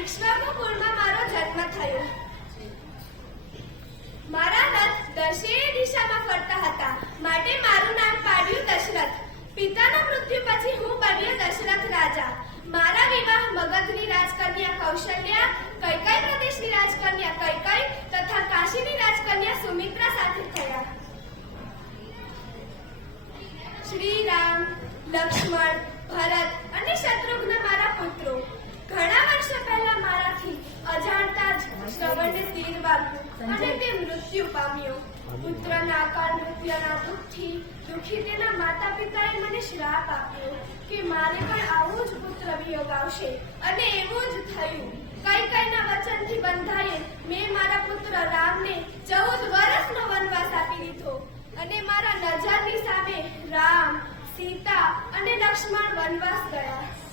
ઇક્ષ્વાકુકુળમાં મારો જન્મ થયો. મારા રથ દશેય દિશામાં ફરતા હતા. માટે મારું નામ પાડ્યું દશરથ. પિતાના મૃત્યુ પછી હું બન્યો દશરથ રાજા. મારા વિવાહ મગધની રાજકન્યા કૌશલ્યા કૈકઈ પ્રદેશની રાજકન્યા કૈકઈ તથા કાશીની રાજકન્યા સુમિત્રા સાથે થયા. શ્રી રામ લક્ષ્મણ ભરત અને શત્રુઘ્ન મારા પુત્રો. ઘણા વર્ષ પહેલા મારાથી અજાણતા જ શ્રવણને તીર વાગ્યું અને તે મૃત્યુ પામ્યો. પુત્રના અકાળ મૃત્યુના દુઃખથી દુઃખી તેના માતા પિતાએ મને શ્રાપ આપ્યો કે મારે પણ આવું જ પુત્ર વિયોગ આવશે અને એવું જ થયું. કઈ કઈના વચનથી બંધાયે મેં મારા પુત્ર રામને ચૌદ વર્ષનો વનવાસ આપી દીધો અને મારા નજરની સામે રામ, સીતા અને લક્ષ્મણ